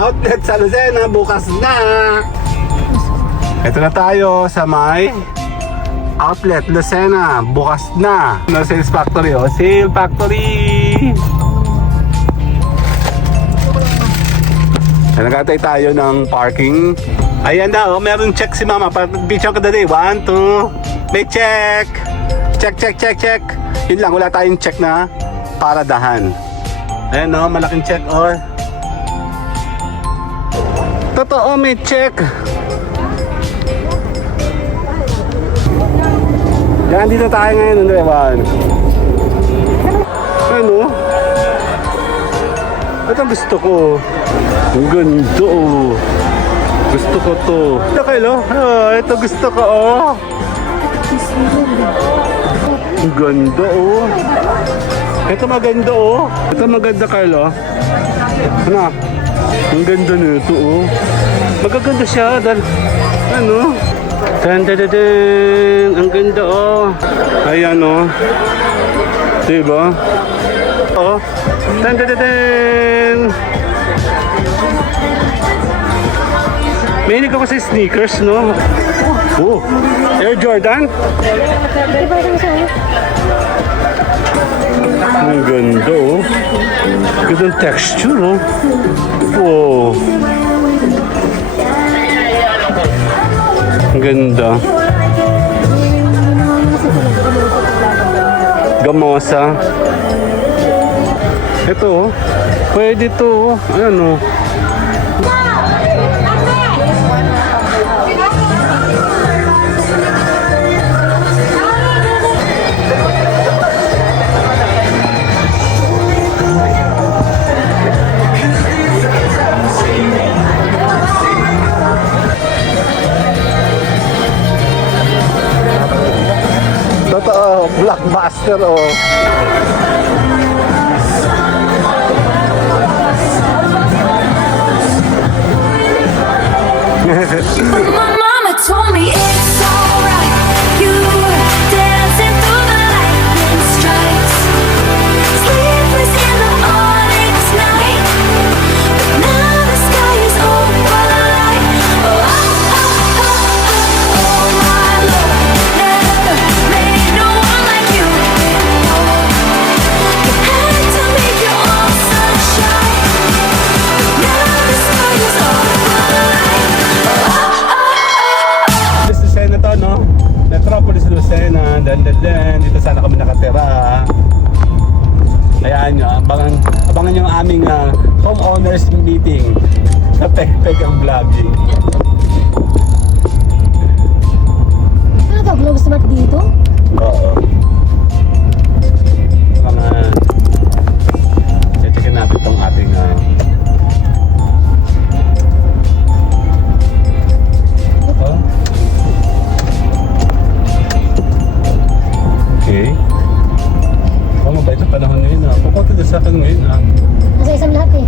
Outlet sa Lucena, bukas na. Ito na tayo sa may Outlet Lucena, bukas na. No sales factory oh, sale factory. Ay, Nagantay tayo ng parking. Ayan na, oh, meron check si mama. Picture ka dali. One, two. May check. Check, check, check, check. Yun lang, wala tayong check na paradahan. Ayan oh, malaking check oh. Totoo, may check. Yan, dito tayo ngayon, ano, Ewan? Ano? Ito gusto ko. Ang ganda oh. Gusto ko to. Ito kayo, ah, ito gusto ko oh. Ang ganda oh. Ito maganda oh. Ito maganda Carlo. Ano? Ang ganda nito oh. Magaganda siya dahil ano? Tan tan tan, tan. Ang ganda oh. Ayan oh. Diba? Oh. Tan tan tan, tan. Mahilig ako sa sneakers, no? Oh, Air Jordan? Ang ganda, oh. Gandang texture, oh. Wow. Ganda. Gamosa. Ito, oh. Pwede to, oh. Ayan, oh. Blockbuster, oh. Dan dan dan. Dito sana kami nakatira. Ayan nyo, abangan, abangan yung aming ah, homeowners meeting sa Pekpek ang vlogging. Ano to, globe smart dito? Oo. Mga... Checkin natin tong ating... ah, Okay. Oh, mabait sa panahon ngayon ah. Pupunta na sa akin ngayon ah. Nasa isang lahat eh.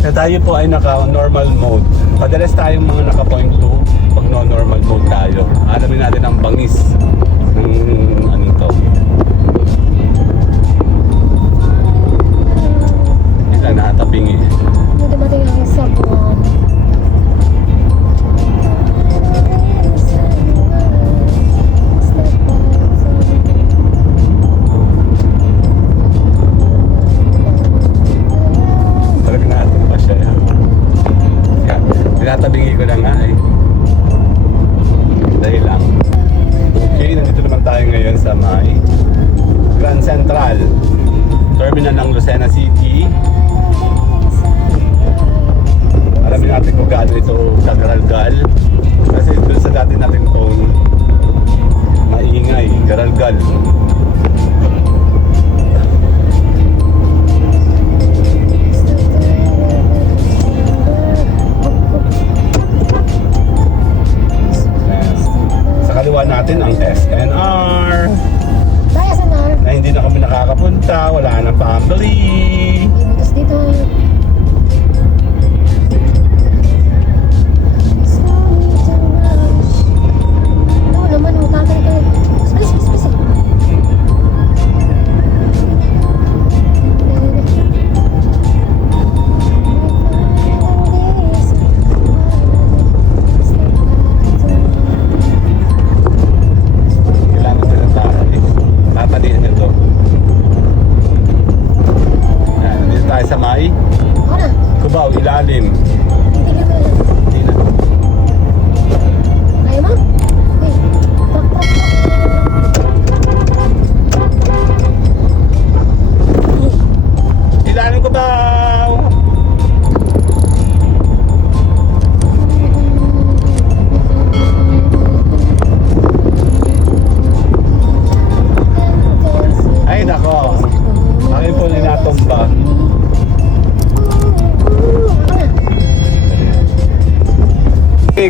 Na tayo po ay naka-normal mode. Madalas tayong mga naka-point 2 pag no-normal mode tayo. Alamin natin ang bangis ng anong nakakapunta, wala nang family.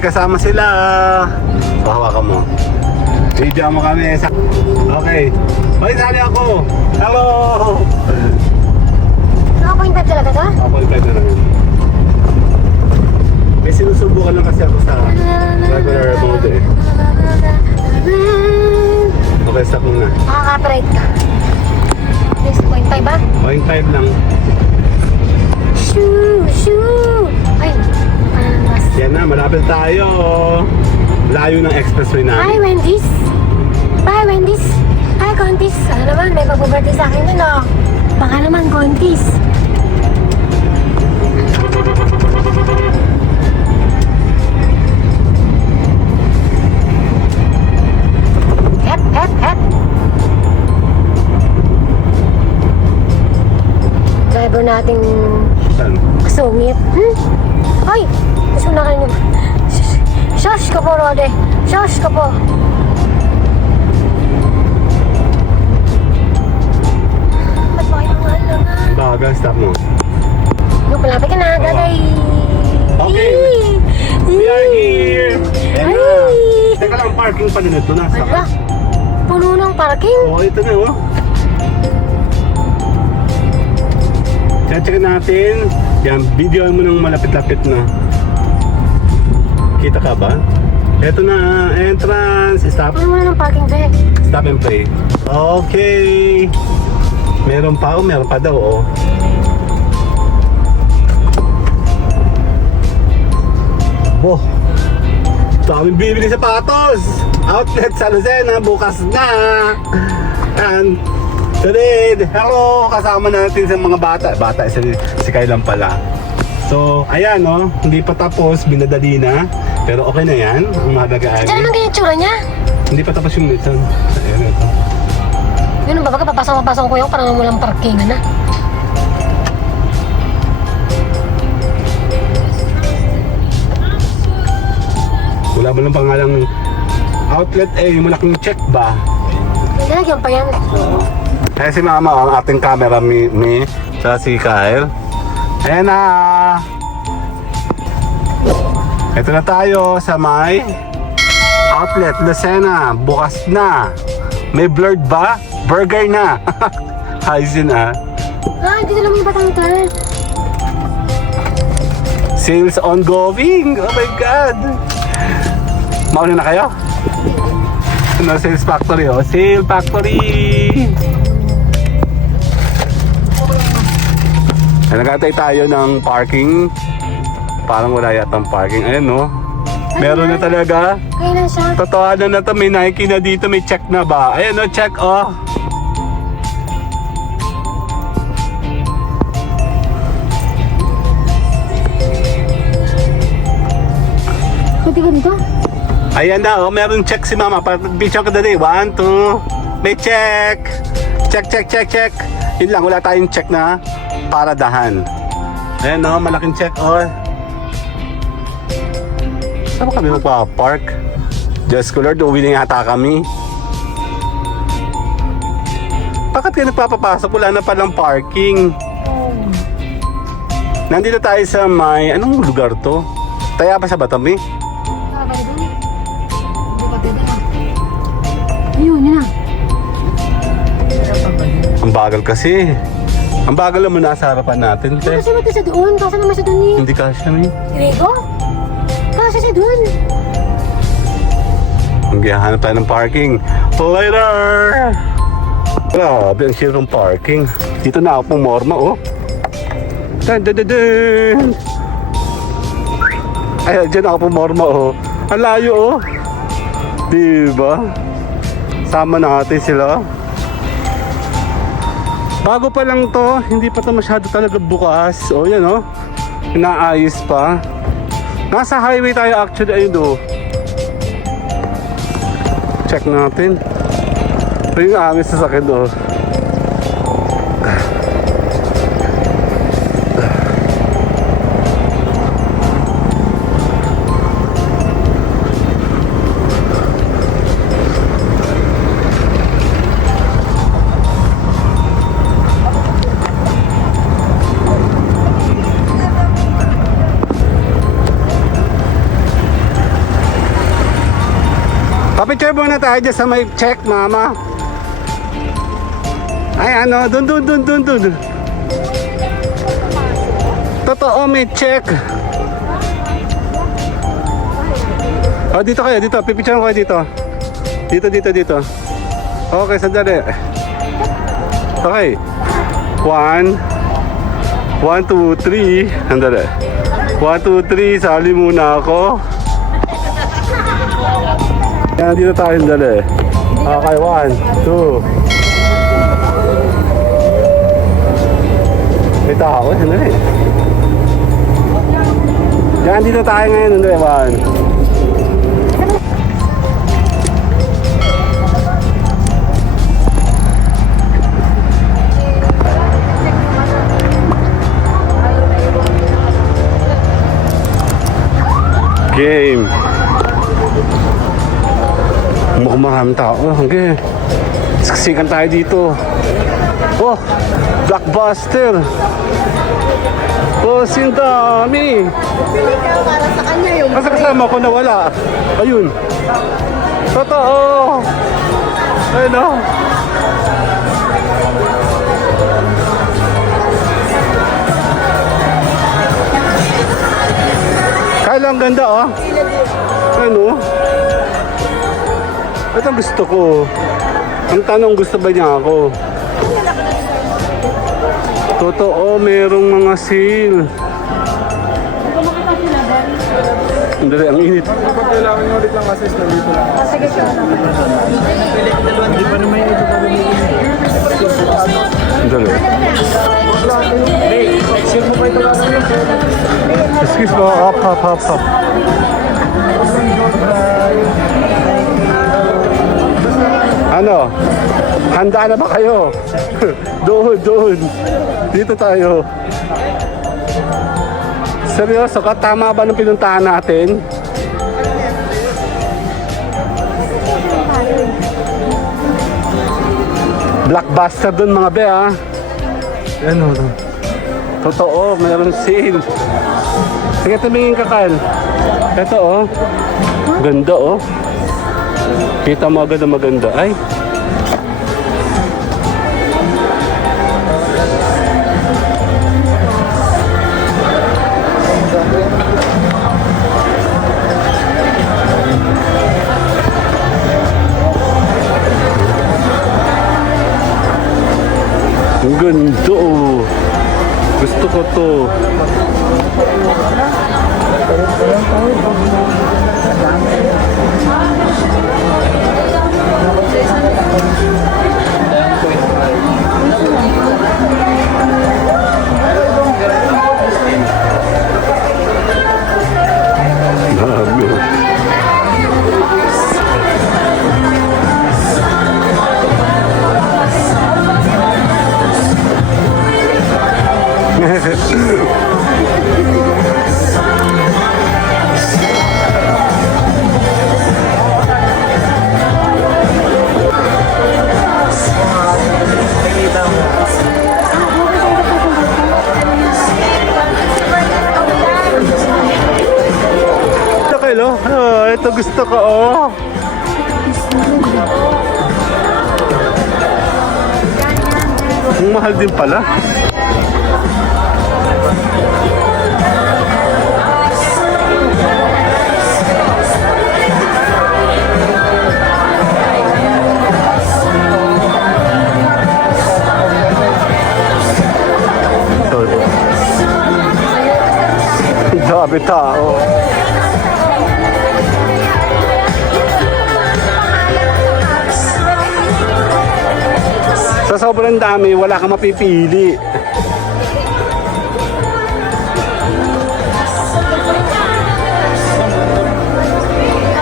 Kasama sila. So, hawakan mo. Video mo kami sa... Okay. Hoy, sali ako. Hello! Naka-appointment talaga to? Pwede na yun. May sinusubukan lang kasi ako sa regular mode eh. Okay, stop muna. Makaka-copyright ka. Yes, 0.5 ba? Point 5 lang. Shoo! Shoo! Ay, parang mas... Yan na, malapit tayo. Layo ng expressway Hi, namin. Wendy's! Bye, Wendy's! Hi, Contis! Ano naman, may pag-birthday sa akin yun, oh. Baka naman, Contis. Hep, hep, hep! Driver nating Saan? Kasungit. Hmm? Ay! Na kayo. Shush ka po, Rode. Shush ka po. Ba't ba kayo mahalangan? Bagal, stop mo. Yung malapit ka na, gagay. Okay. We are here! Ayan na. Teka lang, parking pa nito. Nasa Ala, puno ng parking. Oo, ito na oh. Check natin. Yan, video mo ng malapit-lapit na. Kita ka ba? Ito na, entrance. Stop, Puno mo na ng parking, be. stop and play. Okay. Meron pa oh, meron pa daw oh. Bo. Daming bibili sapatos. Outlet sa Lucena bukas na. And today, hello, kasama natin sa mga bata. Bata, si, si Kailan pala. So, ayan no, hindi pa tapos, binadali na. Pero okay na yan, ang mahalaga ay. Diyan naman ganyan tsura niya. Hindi pa tapos yung mission. Ayan ito. Yun ba, baga papasok-papasok ko yun, parang walang parkingan na. Wala mo lang pangalang outlet yung malaking check ba? Lalagyan pa yan. Ayan si Mama, ang ating camera mi, mi sa si Kyle. Ayan na! Ito na tayo sa may outlet Lucena. Bukas na. May blurred ba? Burger na. Hyzin ah. Ah, dito lang yung batang turn. Sales ongoing. Oh my God. Mauna na kayo? Ano, Sales Factory oh. Sale Factory. Ay, nagatay tayo ng parking. Parang wala yatang parking. Ayan no. Meron na talaga. Siya? Totohanan na to. May Nike na dito. May check na ba? Ayan no, check oh. Pwede ka dito? Ayan na, oh, meron check si mama. Picture ko dali. One, two. May check. Check, check, check, check. Yun lang, wala tayong check na paradahan. Ayan oh, malaking check oh. Saan kami magpa-park? Diyos ko Lord, uwi na yata kami. Bakit ka nagpapapasok? Wala na palang parking. Nandito tayo sa may, anong lugar to? Taya pa sa Batami? Eh. Ayun, yun na. Ang bagal kasi. Ang bagal naman nasa harapan natin, Hindi kasi natin sa doon. Kasa naman sa doon ni Hindi kasya, eh. Grego. Sa doon. Maghahanap tayo ng parking. Later! Grabe, ang sirong parking. Dito na ako pumorma, oh. Dun, dun, dun, dun. Ay, dyan ako pumorma, oh. Ang layo, oh. Diba? Sama natin sila. Bago pa lang to, hindi pa to masyado talaga bukas. O, yan, oh. Inaayos pa. Nasa highway tayo actually, ayun, oh. Check natin. Ito yung aming sasakyan doon. Tayo dyan sa may check, mama. Ay, ano, dun, dun, dun, dun, dun. Totoo, may check. Oh, dito kayo, dito. Pipicture kayo dito. Dito, dito, dito. Okay, sandali. Okay. One. One, two, three. Sandali. One, two, three. Sali muna ako. Yan, dito tayo sandali. Okay, one, two. May tao, sandali. Yan, dito tayo ngayon, sandali, one. Game. Mukhang maraming tao. Okay. Saksikan tayo dito. Oh, blockbuster. Oh, sindami. Para sa kanya yung Kasi kasama ko nawala. Ayun. Totoo. Ayun oh. Kaya lang ganda oh. Ano? Ito ang gusto ko. Ang tanong gusto ba niya ako? Totoo, merong mga seal. Hindi, ang init. Kapag kailangan nyo ulit ng assist, nandito lang. Dali. Share mo kayo talaga yun. Excuse mo, hop, hop, hop, hop. Ano? Handa na ba kayo? doon, doon. Dito tayo. Seryoso ka? Tama ba ng pinuntahan natin? Blockbuster dun mga be ah. Ano? Totoo, mayroon sale. Sige, tumingin ka, Kal. Ito, oh. Ganda, oh. Kita mo agad ang maganda. Ay. Ang ganda, oh. Gusto ko to. Ito gusto ko, oh. Ang mahal din pala. Grabe tao. Sobrang dami, wala kang mapipili.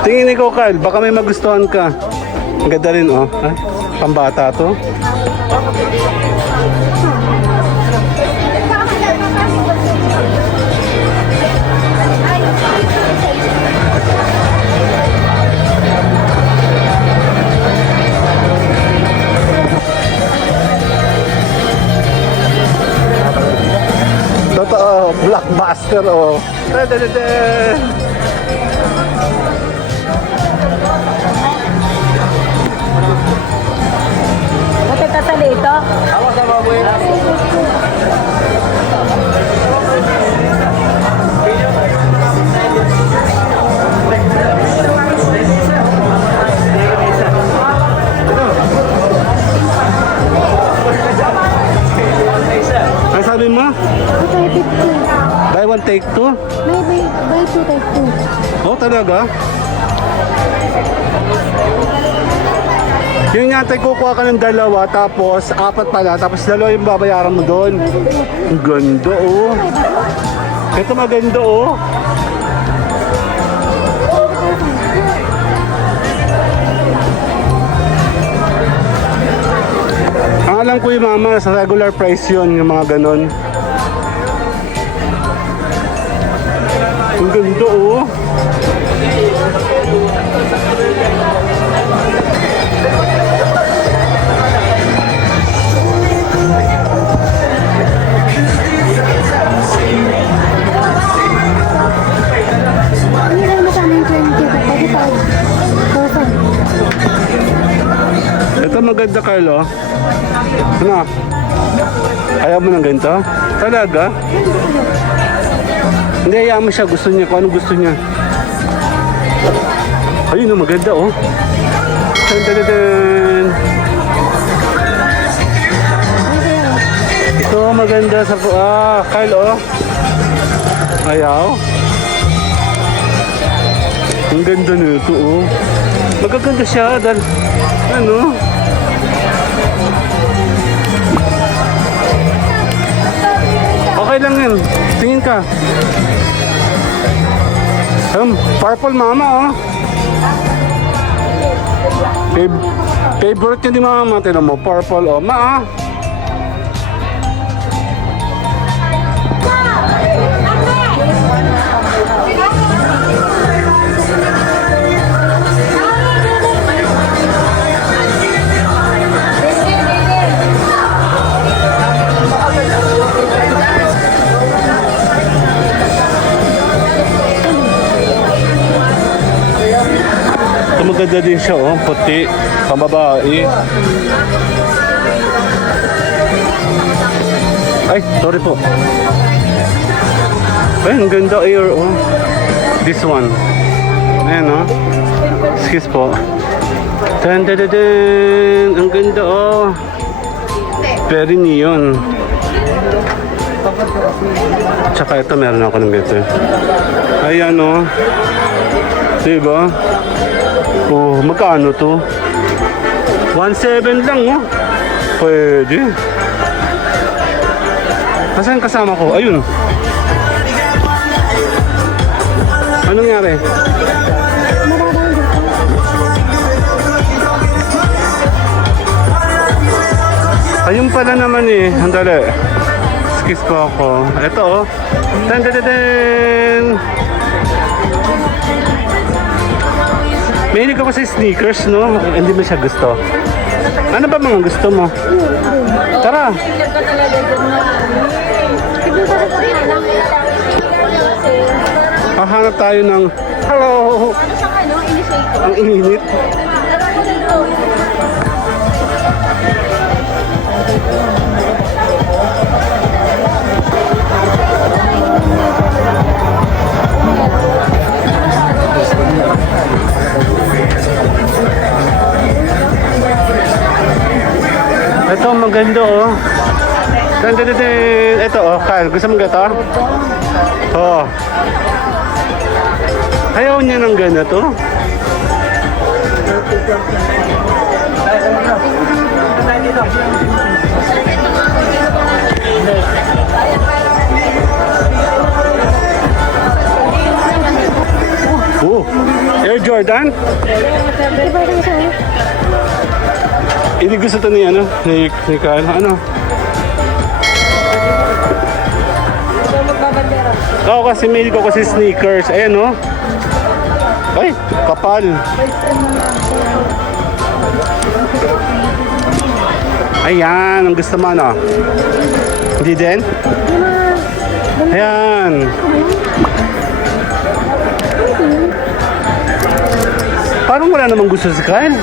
Tingin ko, Carl, baka may magustuhan ka. Ang ganda rin, oh. Ay, pambata to. Blockbuster, oh. Sabi mo? Okay, 50. Buy one, take two? May buy, buy two, take two. Oh, talaga? Yun nga, tayo kukuha ka ng dalawa, tapos apat pala, tapos dalawa yung babayaran mo doon. Ang ganda, oh. Ito maganda, oh. Ang alam ko yung mama, sa regular price yun, yung mga ganon. Ang ganda, oh. Lang mo sa amin 20 ka? 35,000. Ito maganda, Carlo. Ano? Ayaw mo ng ganito? Talaga? Hindi, ayaw mo siya. Gusto niya. Kung ano gusto niya. Ayun, oh, maganda, oh. Dun, dun, dun. Ito, maganda sa... Ah, Carlo, oh. Ayaw. Ang ganda nito, oh. Magaganda siya dahil, ano, Okay lang yun. Tingin ka. Um, purple mama, oh. Fav- favorite niya ni mama. Tinan mo, purple, oh. Ma, ah. Maganda din siya, oh. Puti. Pambabae. Ay, sorry po. Ay, ang ganda air, oh. This one. Ayan, oh. Excuse po. Dun, dun, dun, dun. Ang ganda, oh. Very neon. Tsaka ito, meron ako ng ganito. Ayan, oh. Diba? Oh, magkano to? 1.7 lang, oh. Pwede. Nasaan kasama ko? Ayun. Anong nangyari? Ayun pala naman eh. Handali. Excuse po ako. Ito oh. Tan tan tan tan. Mahilig ako sa sneakers, no? Hindi mo siya gusto. Ano ba mga gusto mo? Tara. Hahanap tayo ng... Hello! Ang init. Ganda oh. Ganda din. Ito oh, Kyle. Gusto mo ganito? Oh. Ayaw niya ng ganito. Oh, Air Jordan? Hindi gusto to ni ano, ni, ni Kyle. Ano? Oo, kasi mail ko kasi sneakers. Ayan, oh. Ay, kapal. Ayan, ang gusto mo, ano? Hindi din? Ayan. Parang wala namang gusto si Kyle.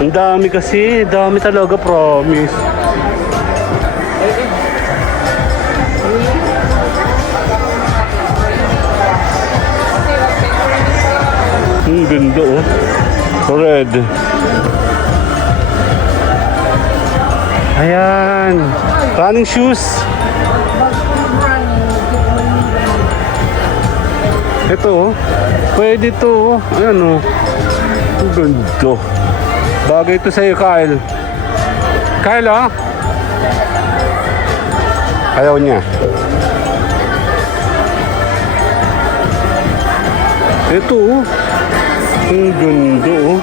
Ang dami kasi, dami talaga, promise. Ang ganda oh. Red. Ayan. Running shoes. Ito oh. Pwede to oh. Ayan oh. Ang ganda. Bagay ito sa'yo, Kyle. Kyle, oh. Ayaw niya. Ito, oh. Ang ganda, oh.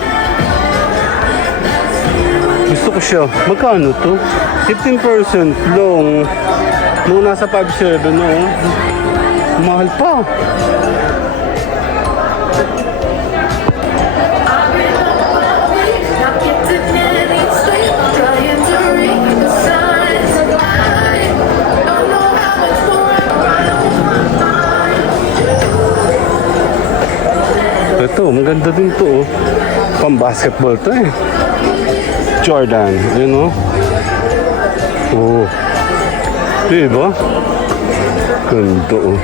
Gusto ko siya. Magkano to? 15% long. Nung nasa 5.7, oh. Mahal pa. Ito, maganda din to. Oh. Pang basketball to eh. Jordan. Ayun oh. Oh. Diba? Ganda oh.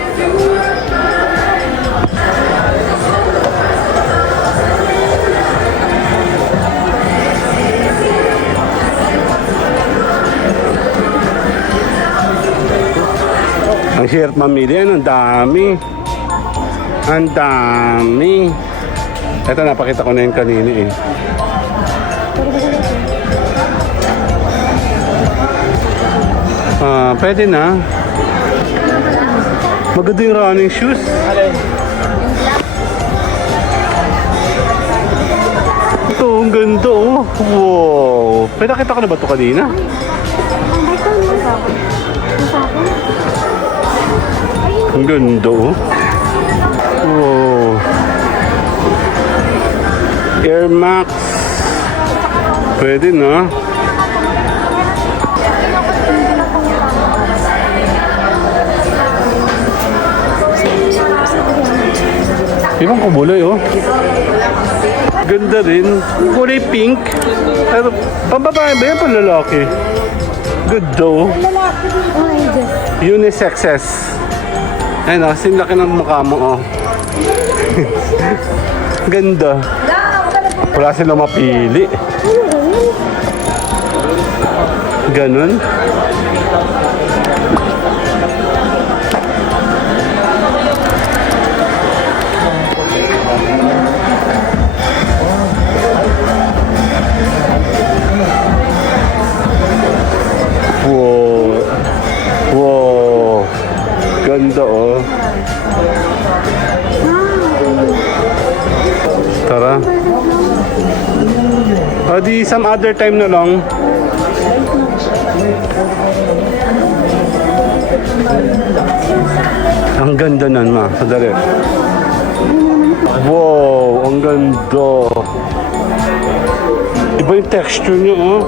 Ang hirap mamili. Ano, ang dami. Ang dami. Ito, napakita ko na yung kanina eh. Ah, pwede na. Maganda yung running shoes. Ito, ang ganda oh. Wow. Pwede nakita ko na ba ito kanina? Ang ganda oh. Wow. Air Max. Pwede na. Ibang kulay oh. Ganda rin. Kulay pink. Pero pambabae ba yan panlalaki? Good though. Unisexes. Ayun o, kasing laki ng mukha mo oh. Ganda. Wala silang mapili. Ganun. O di some other time na lang. Ang ganda nun ma. Sadali. Wow, ang ganda. Iba yung texture niya oh.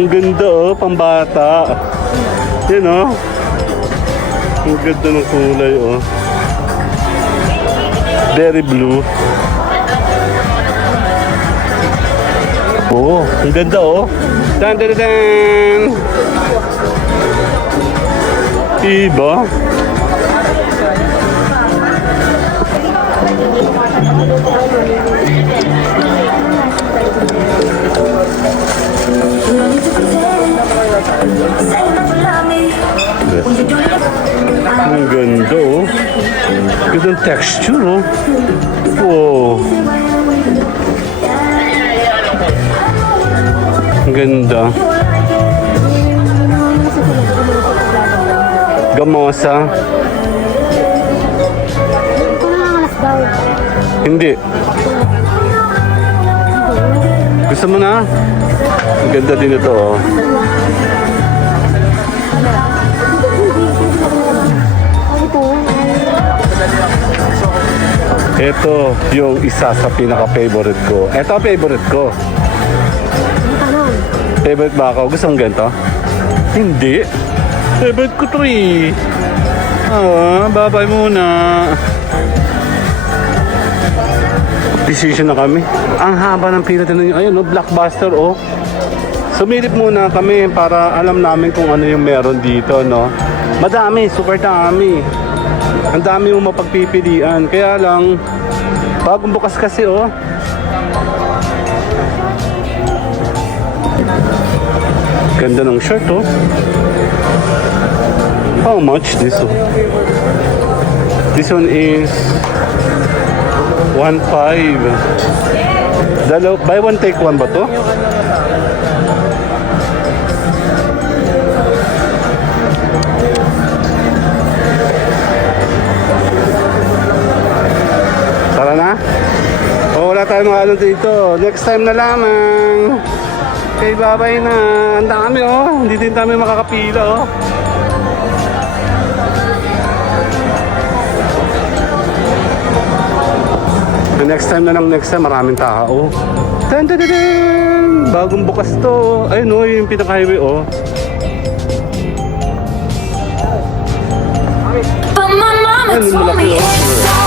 Ang ganda oh, pambata. Yan oh. Ang ganda ng kulay oh. Very blue. Oh, ang ganda oh. Dan, dan, dan, dan. Iba? Ganda ng texture oh. Ang ganda. Gamosa. Hindi. Gusto mo na? Ang ganda din ito oh. Ito yung isa sa pinaka-favorite ko. Ito favorite ko. Favorite ba ako? Gusto mong ganito? Hindi. Favorite ko to eh. Ah, babay muna. Decision na kami. Ang haba ng pila din. Ayun, no, blockbuster oh. Sumilip muna kami para alam namin kung ano yung meron dito, no? Madami, super dami. Ang dami mo mapagpipilian. Kaya lang, bagong bukas kasi, oh. Ganda ng shirt, oh. How much this one? This one is 1.5. Dalaw, buy one take one ba to? Tayong ano dito. Next time na lamang. Okay, babay na. Ang dami oh. Hindi din kami makakapila oh. The next time na lang next time maraming tao. Tan tan tan, tan! Bagong bukas to. Ayun oh, yung pinaka-highway oh. Told malaki, oh.